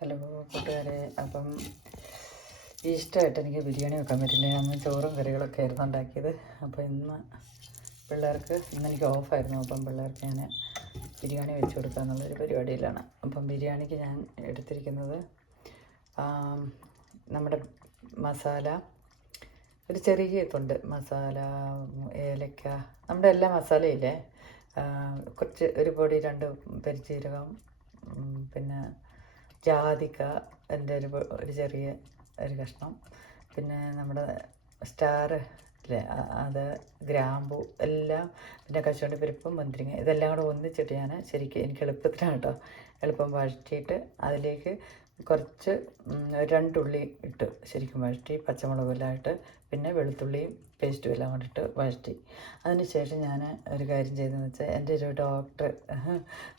Hello കൂട്ടുകാരെ, അപ്പം ഈസ്റ്ററായിട്ട് എനിക്ക് ബിരിയാണി വെക്കാൻ പറ്റില്ല. അന്ന് ചോറും കറികളൊക്കെ ആയിരുന്നു ഉണ്ടാക്കിയത്. അപ്പോൾ ഇന്ന് എനിക്ക് ഓഫായിരുന്നു. അപ്പം പിള്ളേർക്ക് ഞാൻ ബിരിയാണി വെച്ച് കൊടുക്കുക എന്നുള്ളൊരു പരിപാടിയിലാണ്. അപ്പം ബിരിയാണിക്ക് ഞാൻ എടുത്തിരിക്കുന്നത് നമ്മുടെ മസാല, ഒരു ചെറിയ ഇതുണ്ട് മസാല, ഏലക്ക, നമ്മുടെ എല്ലാ മസാലയില്ലേ, കുറച്ച് ഒരു പൊടി, 2 പെരിഞ്ചീരകം, പിന്നെ ജാതിക്ക എൻ്റെ ഒരു ചെറിയ ഒരു കഷ്ണം, പിന്നെ നമ്മുടെ സ്റ്റാർ ഇല്ലേ അത്, ഗ്രാമ്പു എല്ലാം, പിന്നെ കശുവണ്ടിപ്പരിപ്പും മുന്തിരിങ്ങ, ഇതെല്ലാം കൂടെ ഒന്നിച്ചിട്ട് ഞാൻ ശരിക്കും എനിക്ക് എളുപ്പത്തിനാണ് കേട്ടോ, എളുപ്പം വഴറ്റിയിട്ട് അതിലേക്ക് കുറച്ച് 2 ഉള്ളി ഇട്ട് ശരിക്കും വഴറ്റി, പച്ചമുളകെല്ലാം ഇട്ട്, പിന്നെ വെളുത്തുള്ളിയും പേസ്റ്റും എല്ലാം കൊണ്ടിട്ട് വഴറ്റി. അതിനുശേഷം ഞാൻ ഒരു കാര്യം ചെയ്തതെന്ന് വെച്ചാൽ, എൻ്റെ ഒരു ഡോക്ടർ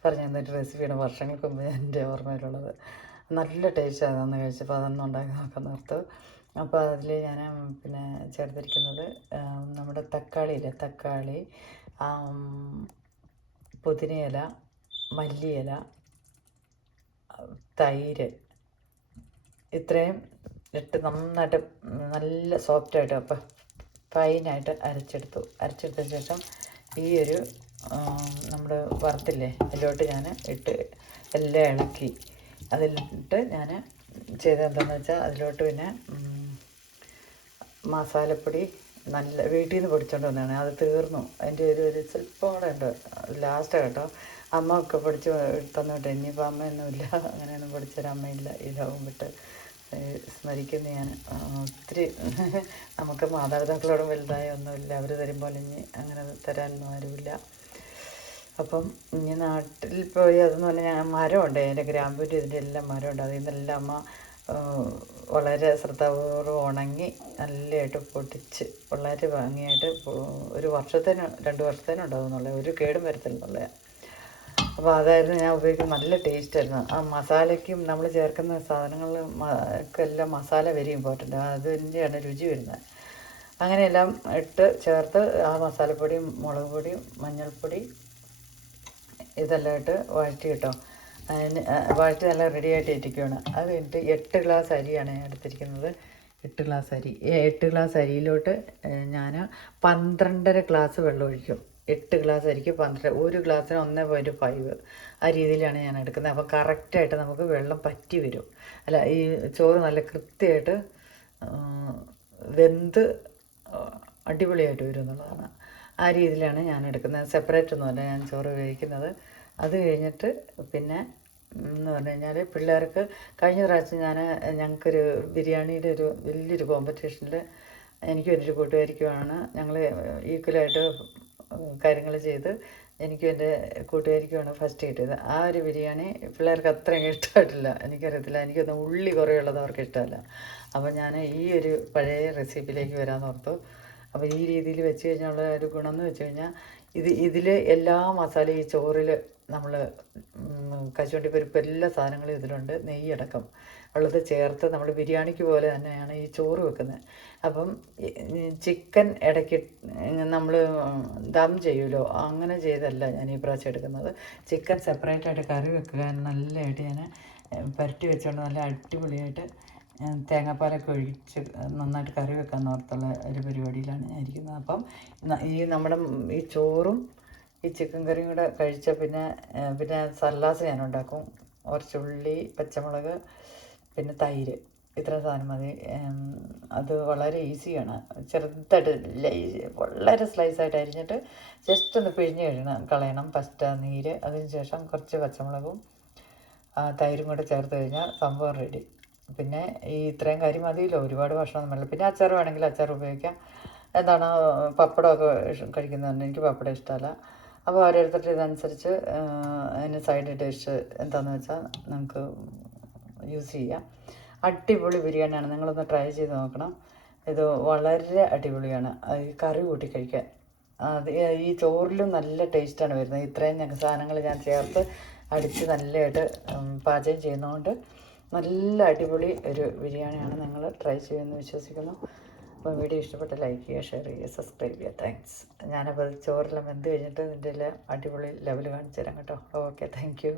പറഞ്ഞു തന്നൊരു റെസിപ്പിയാണ് വർഷങ്ങൾക്ക് മുമ്പ് എൻ്റെ ഓർമ്മയിലുള്ളത്. നല്ല ടേസ്റ്റാണ് അന്ന് കഴിച്ചപ്പോൾ. അതൊന്നും ഉണ്ടാക്കി നോക്കാൻ ഓർത്തു. അപ്പോൾ അതിൽ ഞാൻ പിന്നെ ചേർത്തിരിക്കുന്നത് നമ്മുടെ തക്കാളിയില്ലേ, തക്കാളി, പുതിനയില, മല്ലിയില, തൈര്, ഇത്രയും ഇട്ട് നന്നായിട്ട് നല്ല സോഫ്റ്റായിട്ട് അപ്പം ഫൈനായിട്ട് അരച്ചെടുത്തതിന് ശേഷം ഈ ഒരു നമ്മൾ വറുത്തില്ലേ അതിലോട്ട് ഞാൻ ഇട്ട് എല്ലാം ഇളക്കി. അതിലിട്ട് ഞാൻ ചെയ്തതെന്താണെന്ന് വെച്ചാൽ, അതിലോട്ട് പിന്നെ മസാലപ്പൊടി നല്ല വീട്ടിൽ നിന്ന് പൊടിച്ചുകൊണ്ട് വന്നതാണ്. അത് തീർന്നു, അതിൻ്റെ ഒരു സ്വല്പം കൂടെ ഉണ്ട് ലാസ്റ്റ് കേട്ടോ. അമ്മ ഒക്കെ പൊടിച്ച് തന്നിട്ട്, ഇനിയിപ്പോൾ അമ്മയൊന്നുമില്ല, അങ്ങനെയൊന്നും പൊടിച്ചൊരു അമ്മയില്ല ഈ ലോകം വിട്ട്. സ്മരിക്കുന്ന ഞാൻ ഒത്തിരി നമുക്ക് മാതാപിതാക്കളോടും വലുതായ ഒന്നുമില്ല, അവർ തരുമ്പോൾ ഇനി അങ്ങനെ തരാനൊന്നും ആരുമില്ല. അപ്പം ഇനി നാട്ടിൽ പോയി അതെന്ന് പറഞ്ഞാൽ ഞാൻ മരമുണ്ട്, അതിൻ്റെ ഗ്രാമ്പൂൻ്റെ ഇതിൻ്റെ എല്ലാം മരമുണ്ട്. അതിൽ നിന്നെല്ലാം അമ്മ വളരെ ശ്രദ്ധാപൂർവ്വം ഉണങ്ങി നല്ലതായിട്ട് പൊടിച്ച് വളരെ ഭംഗിയായിട്ട് ഒരു വർഷത്തേന് 2 വർഷത്തേനും ഉണ്ടാകുന്നുള്ള ഒരു കേടും വരത്തില്ലെന്നുള്ള. അപ്പോൾ അതായിരുന്നു ഞാൻ ഉപയോഗിക്കുന്നത്. നല്ല ടേസ്റ്റായിരുന്നു. ആ മസാലയ്ക്കും നമ്മൾ ചേർക്കുന്ന സാധനങ്ങൾക്കെല്ലാം മസാല വെരി ഇമ്പോർട്ടൻ്റ്, അതിൻ്റെയാണ് രുചി വരുന്നത്. അങ്ങനെയെല്ലാം ഇട്ട് ചേർത്ത് ആ മസാലപ്പൊടിയും മുളക് പൊടിയും മഞ്ഞൾപ്പൊടി ഇതെല്ലാം ഇട്ട് വഴറ്റി കേട്ടോ. അതിന് വഴറ്റി നല്ല റെഡിയായിട്ട് ഇരിക്കുകയാണ്. അത് കഴിഞ്ഞിട്ട് 8 ഗ്ലാസ് അരിയാണ് ഞാൻ എടുത്തിരിക്കുന്നത്. 8 ഗ്ലാസ് അരിയിലോട്ട് ഞാൻ 12.5 ഗ്ലാസ് വെള്ളം ഒഴിക്കും. 8 ഗ്ലാസ് അരിക്ക് 12, ഒരു ഗ്ലാസ്സിന് 1.5 ആ രീതിയിലാണ് ഞാൻ എടുക്കുന്നത്. അപ്പോൾ കറക്റ്റായിട്ട് നമുക്ക് വെള്ളം പറ്റി വരും. അല്ല, ഈ ചോറ് നല്ല കൃത്യമായിട്ട് വെന്ത് അടിപൊളിയായിട്ട് വരും എന്നുള്ളതാണ്. ആ രീതിയിലാണ് ഞാൻ എടുക്കുന്നത്. സെപ്പറേറ്റ് ഒന്നുമല്ല ഞാൻ ചോറ് ഉപയോഗിക്കുന്നത്. അത് കഴിഞ്ഞിട്ട് പിന്നെ എന്ന് പറഞ്ഞു കഴിഞ്ഞാൽ, പിള്ളേർക്ക് കഴിഞ്ഞ പ്രാവശ്യം ഞങ്ങൾക്കൊരു ബിരിയാണിയുടെ ഒരു വലിയൊരു കോമ്പറ്റീഷനിൽ എനിക്കും എൻ്റെ ഒരു കൂട്ടുകാരിക്കുമാണ് ഞങ്ങൾ ഈക്വലായിട്ട് കാര്യങ്ങൾ ചെയ്ത്, എനിക്കും എൻ്റെ കൂട്ടുകാരിക്കുമാണ് ഫസ്റ്റ് കിട്ടിയത്. ആ ഒരു ബിരിയാണി പിള്ളേർക്ക് അത്രയും ഇഷ്ടമായിട്ടില്ല, എനിക്കറിയത്തില്ല, എനിക്കൊന്ന് ഉള്ളി കുറേ ഉള്ളത് അവർക്ക് ഇഷ്ടമല്ല. അപ്പോൾ ഞാൻ ഈ ഒരു പഴയ റെസിപ്പിയിലേക്ക് വരാമെന്ന് ഓർത്തു. അപ്പോൾ ഈ രീതിയിൽ വെച്ച് കഴിഞ്ഞുള്ള ഒരു ഗുണം എന്ന് വെച്ച് കഴിഞ്ഞാൽ, ഇതിൽ എല്ലാ മസാലയും ഈ ചോറിൽ നമ്മൾ കശുവണ്ടിപ്പരിപ്പ് എല്ലാ സാധനങ്ങളും ഇതിലുണ്ട്, നെയ്യടക്കം ഉള്ളത് ചേർത്ത് നമ്മൾ ബിരിയാണിക്ക് പോലെ തന്നെയാണ് ഈ ചോറ് വെക്കുന്നത്. അപ്പം ചിക്കൻ ഇടയ്ക്ക് നമ്മൾ ദം ചെയ്യുമല്ലോ, അങ്ങനെ ചെയ്തല്ല ഞാൻ ഈ പ്രാവശ്യം എടുക്കുന്നത്. ചിക്കൻ സെപ്പറേറ്റായിട്ട് കറി വെക്കുക, നല്ലതായിട്ട് ഞാൻ പുരട്ടി വെച്ചുകൊണ്ട് നല്ല അടിപൊളിയായിട്ട് തേങ്ങാപ്പാലൊക്കെ ഒഴിച്ച് നന്നായിട്ട് കറി വെക്കാൻ ഓർത്തുള്ള ഒരു പരിപാടിയിലാണ് ഞാൻ ഇരിക്കുന്നത്. അപ്പം നമ്മുടെ ഈ ചോറും ഈ ചിക്കൻ കറിയും കൂടെ കഴിച്ച പിന്നെ സല്ലാസ് ഞാൻ ഉണ്ടാക്കും. കുറച്ച് ഉള്ളി, പച്ചമുളക്, പിന്നെ തൈര്, ഇത്ര സാധനം മതി. അത് വളരെ ഈസിയാണ്. ചെറുതായിട്ട് വളരെ സ്ലൈസായിട്ട് അരിഞ്ഞിട്ട് ജസ്റ്റ് ഒന്ന് പിഴിഞ്ഞ് കളയണം ഫസ്റ്റ് നീര്. അതിന് ശേഷം കുറച്ച് പച്ചമുളകും തൈരും കൂടെ ചേർത്ത് കഴിഞ്ഞാൽ സംഭവം റെഡി. പിന്നെ ഈ ഇത്രയും കാര്യം മതിയല്ലോ, ഒരുപാട് ഭക്ഷണമൊന്നും വേണ്ട. പിന്നെ അച്ചാർ വേണമെങ്കിൽ അച്ചാർ ഉപയോഗിക്കാം. എന്താണ് പപ്പടമൊക്കെ കഴിക്കുന്നതുകൊണ്ട് എനിക്ക് പപ്പടം ഇഷ്ടമല്ല. അപ്പോൾ ഓരോരുത്തരുടെ ഇതനുസരിച്ച് അതിന് സൈഡ് ഡിഷ് എന്താണെന്ന് വെച്ചാൽ നമുക്ക് യൂസ് ചെയ്യാം. അടിപൊളി ബിരിയാണിയാണ്, നിങ്ങളൊന്ന് ട്രൈ ചെയ്ത് നോക്കണം. ഇത് വളരെ അടിപൊളിയാണ് ഈ കറി കൂട്ടി കഴിക്കാൻ. അത് ഈ ചോറിലും നല്ല ടേസ്റ്റാണ് വരുന്നത്. ഇത്രയും സാധനങ്ങൾ ഞാൻ ചേർത്ത് അടിച്ച് നല്ലതായിട്ട് പാചകം ചെയ്യുന്നതുകൊണ്ട് നല്ല അടിപൊളി ഒരു ബിരിയാണിയാണ്. നിങ്ങൾ ട്രൈ ചെയ്യുമെന്ന് വിശ്വസിക്കുന്നു. അപ്പോൾ വീഡിയോ ഇഷ്ടപ്പെട്ട ലൈക്ക് ചെയ്യുക, ഷെയർ ചെയ്യുക, സബ്സ്ക്രൈബ് ചെയ്യുക. താങ്ക്സ്. ഞാനപ്പോൾ ചോറെല്ലാം വെന്ത് കഴിഞ്ഞിട്ട് ഇതിൻ്റെ എല്ലാം അടിപൊളി ലെവൽ കാണിച്ചു തരാം കേട്ടോ. Okay, thank you.